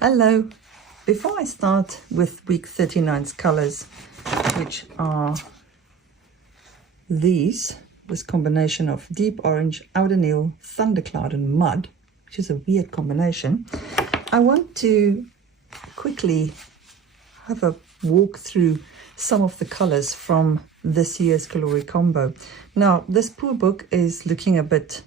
Hello. Before I start with week 39's colors, which are this combination of deep orange, outer Nil, thundercloud and mud, which is a weird combination, I want to quickly have a walk through some of the colors from this year's Coloring Combo. Now, this poor book is looking a bit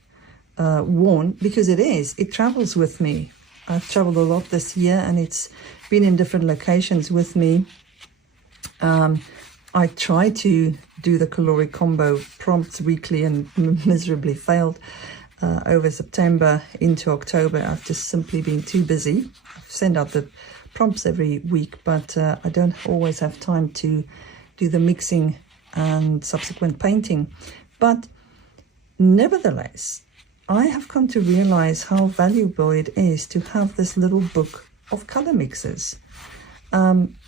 worn because it travels with me. I've traveled a lot this year and it's been in different locations with me. I tried to do the Coloring Combo prompts weekly and miserably failed over September into October. I've just simply been too busy. I send out the prompts every week, but I don't always have time to do the mixing and subsequent painting. But nevertheless, I have come to realize how valuable it is to have this little book of color mixes.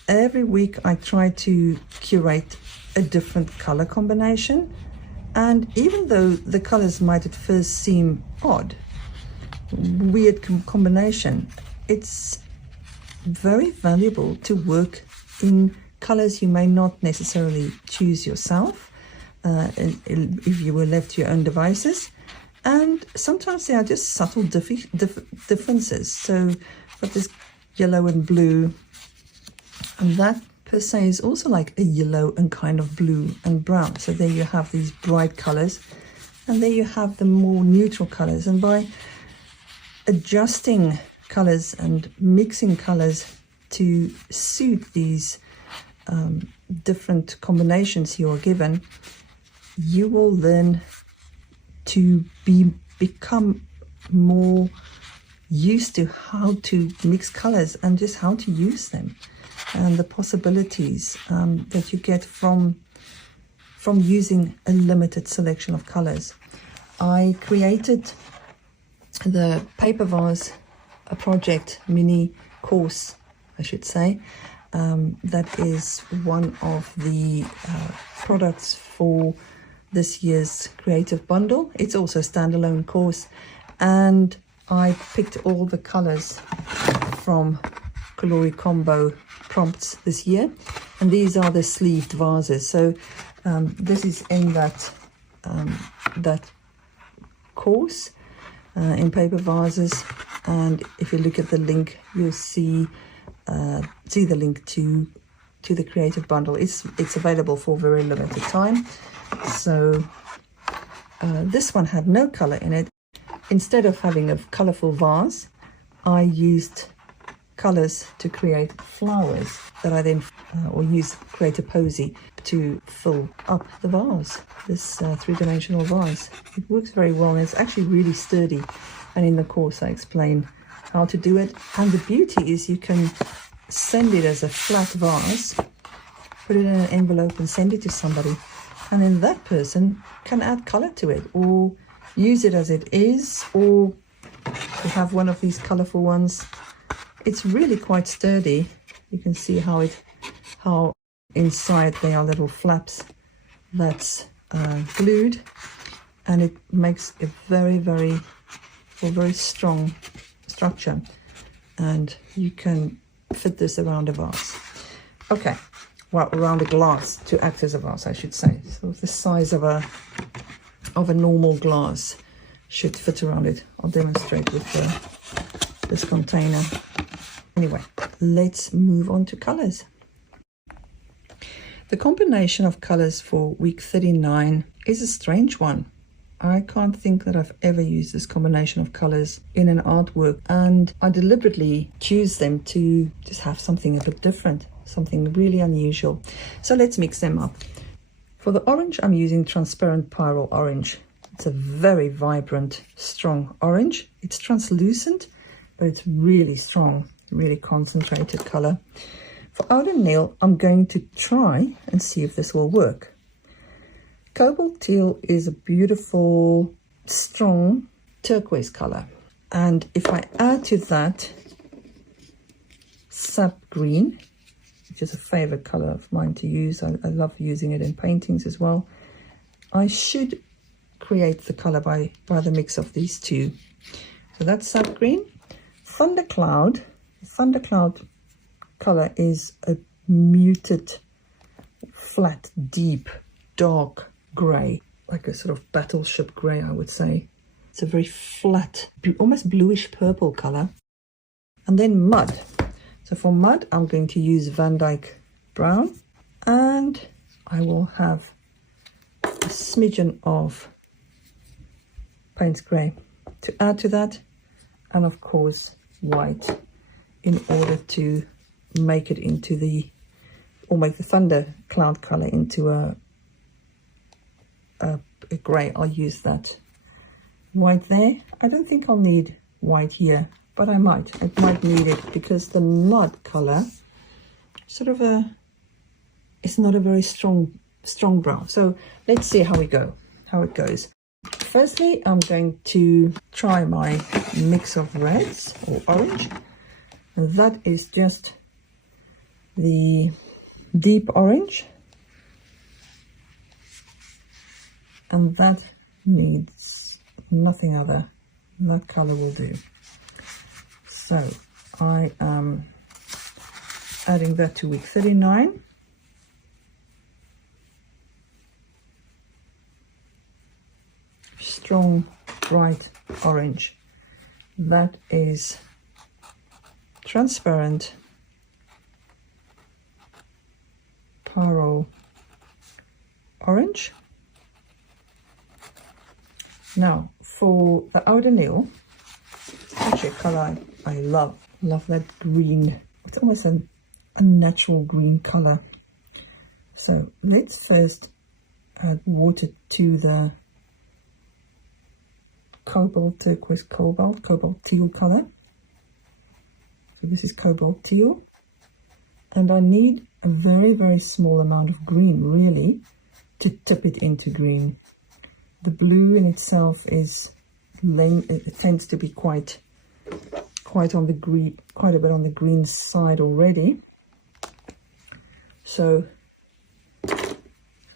Every week I try to curate a different color combination, and even though the colors might at first seem odd, weird combination, it's very valuable to work in colors you may not necessarily choose yourself if you were left to your own devices. And sometimes there are just subtle differences. So got this yellow and blue, and that per se is also like a yellow and kind of blue and brown. So there you have these bright colors, and there you have the more neutral colors. And by adjusting colors and mixing colors to suit these different combinations you are given, you will learn to become more used to how to mix colors and just how to use them, and the possibilities that you get from using a limited selection of colors. I created the paper vase, a project mini course, I should say. That is one of the products for this year's creative bundle. It's also a standalone course, and I picked all the colors from Coloring Combo prompts this year, and these are the sleeved vases. So this is in that course in paper vases, and if you look at the link, you'll see the link to the creative bundle. It's available for very limited time. So this one had no color in it. Instead of having a colorful vase, I used colors to create flowers that I then create a posy to fill up the vase, this three-dimensional vase. It works very well, and it's actually really sturdy, and in the course I explain how to do it. And the beauty is you can send it as a flat vase, put it in an envelope and send it to somebody, and then that person can add color to it or use it as it is, or you have one of these colorful ones. It's really quite sturdy. You can see how inside they are little flaps that's glued, and it makes a very, very strong structure, and you can fit this around a vase. Okay, well, around a glass, to act as a vase, I should say. So the size of a normal glass should fit around it. I'll demonstrate with this container. Anyway, let's move on to colors. The combination of colors for week 39 is a strange one. I can't think that I've ever used this combination of colors in an artwork, and I deliberately choose them to just have something a bit different, something really unusual. So let's mix them up. For the orange, I'm using transparent pyrrole orange. It's a very vibrant, strong orange. It's translucent, but it's really strong, really concentrated color. For outer nail, I'm going to try and see if this will work. Cobalt teal is a beautiful, strong turquoise color. And if I add to that sap green, which is a favorite color of mine to use, I love using it in paintings as well, I should create the color by the mix of these two. So that's sap green. Thundercloud Thundercloud color is a muted, flat, deep, dark gray, like a sort of battleship gray, I would say. It's a very flat, almost bluish purple color. And then mud. So for mud, I'm going to use Van Dyke brown, and I will have a smidgen of Payne's grey to add to that, and of course white, in order to make it into the, or make the thunder cloud color into a grey. I'll use that white there. I don't think I'll need white here, but I might need it, because the mud color sort of it's not a very strong brown. So let's see how it goes. Firstly, I'm going to try my mix of reds or orange, and that is just the deep orange, and that needs nothing other. That color will do. So I am adding that to week 39. Strong bright orange. That is transparent Paro orange. Now for the outer nail, actually a color I love that green. It's almost a natural green color. So let's first add water to the cobalt turquoise, cobalt teal color. So this is cobalt teal, and I need a very, very small amount of green really to tip it into green. The blue in itself is it tends to be quite on the green, quite a bit on the green side already. So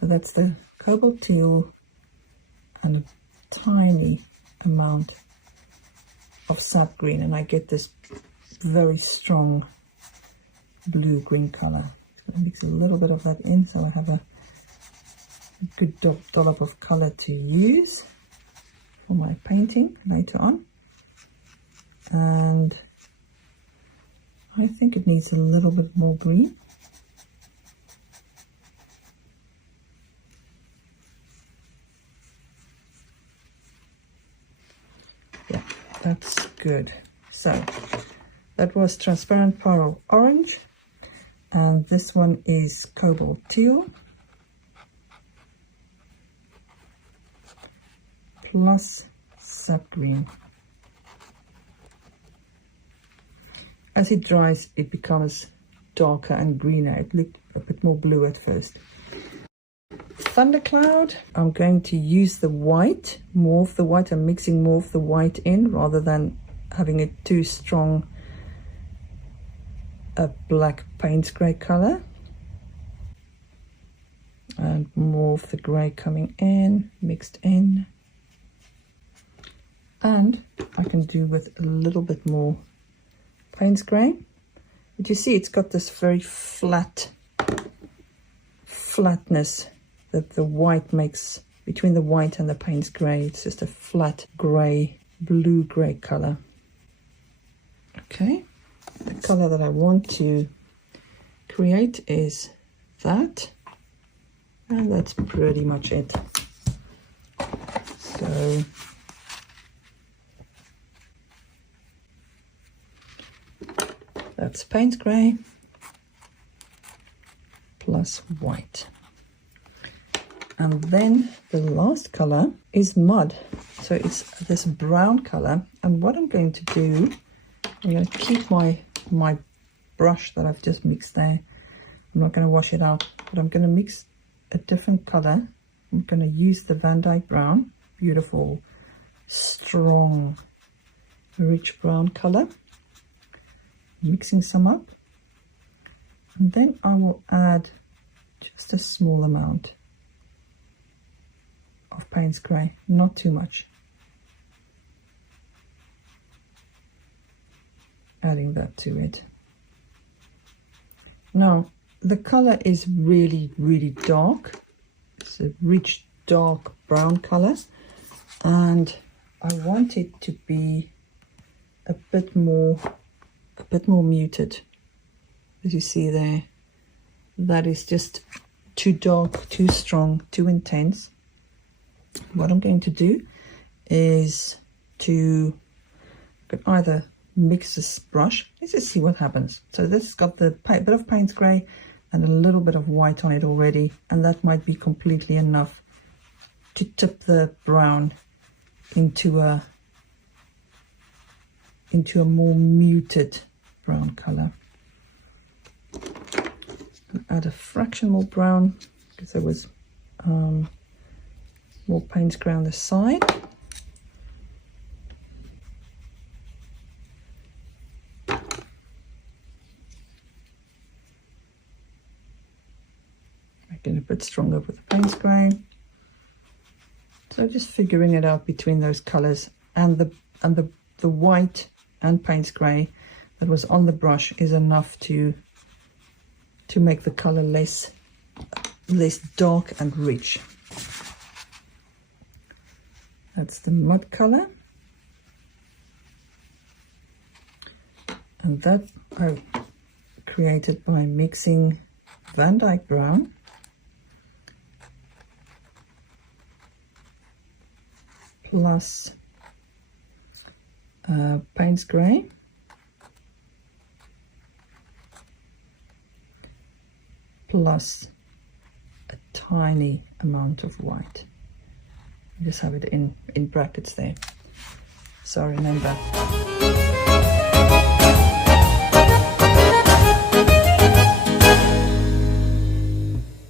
that's the cobalt teal and a tiny amount of sap green, and I get this very strong blue green color. So I mix a little bit of that in, so I have a good dollop of color to use for my painting later on. And I think it needs a little bit more green. Yeah, that's good. So that was transparent Paro orange, and this one is cobalt teal plus sap green. As it dries, it becomes darker and greener. It looked a bit more blue at first. Thundercloud, I'm going to use the white, more of the white. I'm mixing more of the white in rather than having it too strong a black Payne's grey color. And more of the grey coming in, mixed in. And I can do with a little bit more Payne's grey, but you see it's got this very flatness that the white makes between the white and the Payne's grey. It's just a flat grey, blue grey color. Okay, the color that I want to create is that, and that's pretty much it. So that's Payne's grey plus white. And then the last color is mud. So it's this brown color. And what I'm going to do, I'm going to keep my brush that I've just mixed there. I'm not going to wash it out, but I'm going to mix a different color. I'm going to use the Van Dyke brown, beautiful, strong, rich brown color. Mixing some up, and then I will add just a small amount of Payne's grey, not too much, adding that to it. Now the color is really, really dark. It's a rich dark brown color, and I want it to be a bit more muted. As you see there, that is just too dark, too strong, too intense. What I'm going to do is to either mix this brush. Let's just see what happens. So this has got the bit of Payne's grey and a little bit of white on it already, and that might be completely enough to tip the brown into a more muted brown color. Add a fraction more brown because there was more Payne's grey on the side. Making it a bit stronger with the Payne's grey. So just figuring it out between those colors, and the white and Payne's grey that was on the brush is enough to make the color less dark and rich. That's the mud color, and that I created by mixing Van Dyke brown plus Payne's grey plus a tiny amount of white. I just have it in brackets there, so I remember.